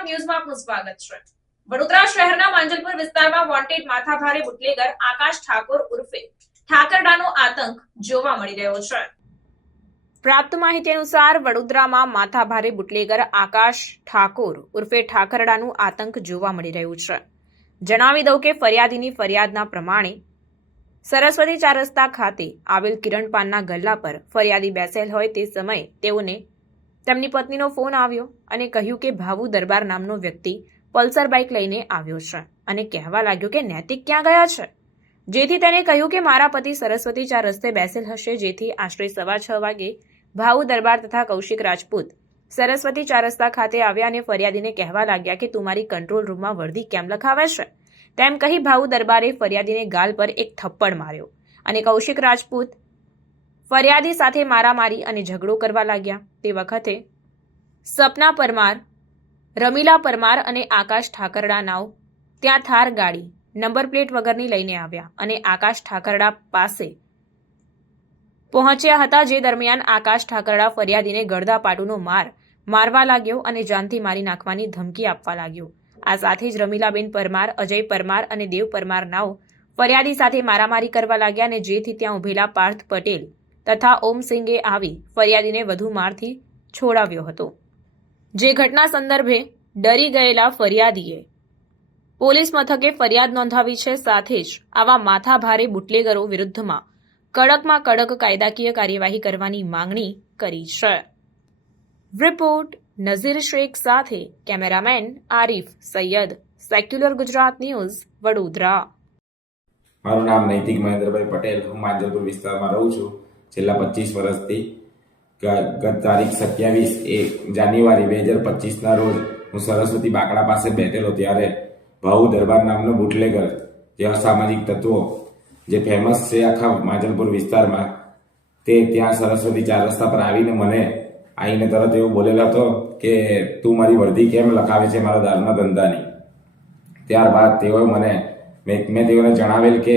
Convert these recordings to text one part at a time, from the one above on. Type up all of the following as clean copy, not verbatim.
ગુજરાત ન્યૂઝમાં આપનું સ્વાગત છે। વડોદરા શહેરના માંજલપુર વિસ્તારમાં વોન્ટેડ માથાભારે બુટલેગર આકાશ ઠાકોર ઉર્ફે ઠાકરડાનો આતંક જોવા મળી રહ્યો છે। પ્રાપ્ત માહિતી અનુસાર વડોદરામાં માથાભારે બુટલેગર આકાશ ઠાકોર ઉર્ફે ઠાકરડાનું આતંક જોવા મળી રહ્યું છે। જણાવી દઉં કે ફરિયાદીની ફરિયાદના પ્રમાણે સરસ્વતી 4 રસ્તા ખાતે આવેલ કિરણ પાનના ગલ્લા પર ફરિયાદી બેસેલ હોય તે સમયે તેઓને તેમની પત્નીનો ફોન આવ્યો અને કહ્યું કે ભાવુ દરબાર નામનો વ્યક્તિ પલ્સર બાઇક લઈને આવ્યો છે અને કહેવા લાગ્યો કે નૈતિક ક્યાં ગયા છે, જેથી તેને કહ્યું કે મારા પતિ સરસ્વતી 4 રસ્તે બેસેલ હશે, જેથી આશરે 6:15 વાગે ભાવુ દરબાર તથા કૌશિક રાજપૂત સરસ્વતી 4 રસ્તા ખાતે આવ્યા અને ફરિયાદીને કહેવા લાગ્યા કે તું મારી કંટ્રોલ રૂમમાં વર્દી કેમ લખાવે છે, તેમ કહી ભાવુ દરબારે ફરિયાદીને ગાલ પર એક થપ્પડ માર્યો અને કૌશિક રાજપૂત ફરિયાદી સાથે મારામારી અને ઝઘડો કરવા લાગ્યા। તે વખતે સપના પરમાર, રમીલા પરમાર અને આકાશ ઠાકરડા નાવ ત્યાં થાર ગાડી નંબર પ્લેટ વગરની લઈને આવ્યા અને આકાશ ઠાકરડા પાસે પહોંચ્યા હતા, જે દરમિયાન આકાશ ઠાકરડા ફરિયાદીને ગળદાપાટુનો મારવા લાગ્યો અને જાનથી મારી નાખવાની ધમકી આપવા લાગ્યો। આ સાથે જ રમીલાબેન પરમાર, અજય પરમાર અને દેવ પરમાર નાવ ફરિયાદી સાથે મારામારી કરવા લાગ્યા અને જેથી ત્યાં ઉભેલા પાર્થ પટેલ તથા ઓમસિંગે આવી ફરિયાદીને વધુ મારથી છોડાવ્યો હતો, જે ઘટના સંદર્ભે ડરી ગયેલા ફરિયાદીએ પોલીસ મથકે ફરિયાદ નોંધાવી છે। સાથે જ આવા માથાભારે બુટલેગરો વિરુદ્ધમાં કડકમાં કડક કાયદાકીય કાર્યવાહી કરવાની માંગણી કરી છે। રિપોર્ટ નઝીર શેખ સાથે cameraman Arif Sayed, Secular Gujarat News, Vadodara. મારું નામ નૈતિક મહેન્દ્રભાઈ પટેલ, હું માંજલપુર વિસ્તારમાં રહું છું છેલ્લા 25 વર્ષથી। ગત તારીખ 27 જાન્યુઆરી 2025ના રોજ હું સરસ્વતી બાકડા પાસે બેઠેલો, ત્યારે ભાવુ દરબાર નામનો બુટલેગર, જે અસામાજિક તત્વો જે ફેમસ છે આખા માંજલપુર વિસ્તારમાં, તે ત્યાં સરસ્વતી 4 રસ્તા પર આવીને તરત એવું બોલેલો હતો કે તું મારી વર્દી કેમ લખાવે છે મારા દારૂના ધંધાની। ત્યારબાદ તેઓએ મેં તેઓને જણાવેલ કે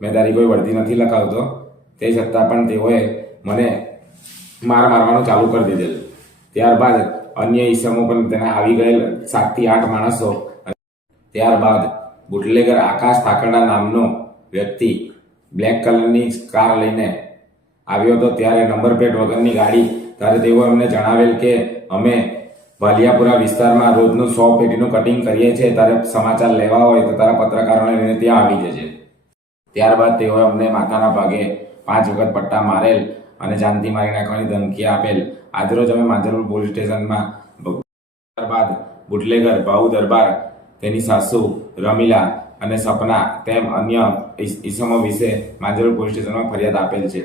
મેં તારી કોઈ વર્દી નથી લખાવતો, તે છતાં પણ તેઓએ મને મારવાનું ચાલુ કરી દીધેલ। ત્યારબાદ અન્ય ઈસમો પણ તેના આવી ગયેલ 7 થી 8 માણસો। ત્યારબાદ બુટલેગર આકાશ ઠાકરડા નામનો વ્યક્તિ બ્લેક કલરની કાર લઈને આવ્યો હતો, ત્યારે નંબર પ્લેટ વગરની ગાડી, ત્યારે તેઓ અમને જણાવેલ કે અમે વાલિયાપુરા વિસ્તારમાં રોજનું 100 પેટીનું કટિંગ કરીએ છીએ, ત્યારે સમાચાર લેવા હોય તો તારા પત્રકારોને લઈને ત્યાં આવી જજે। ત્યારબાદ તેઓએ અમને માથાના ભાગે 5 વખત પટ્ટા મારેલ અને જાનથી મારી નાખવાની ધમકી આપેલ। આજરોજ અમે માંજલપુર પોલીસ સ્ટેશનમાં ત્યારબાદ બુટલેગર ભાવુ દરબાર, તેની સાસુ રમીલા અને સપના તેમ અન્ય ઈસમો વિશે માંજલપુર પોલીસ સ્ટેશનમાં ફરિયાદ આપેલ છે।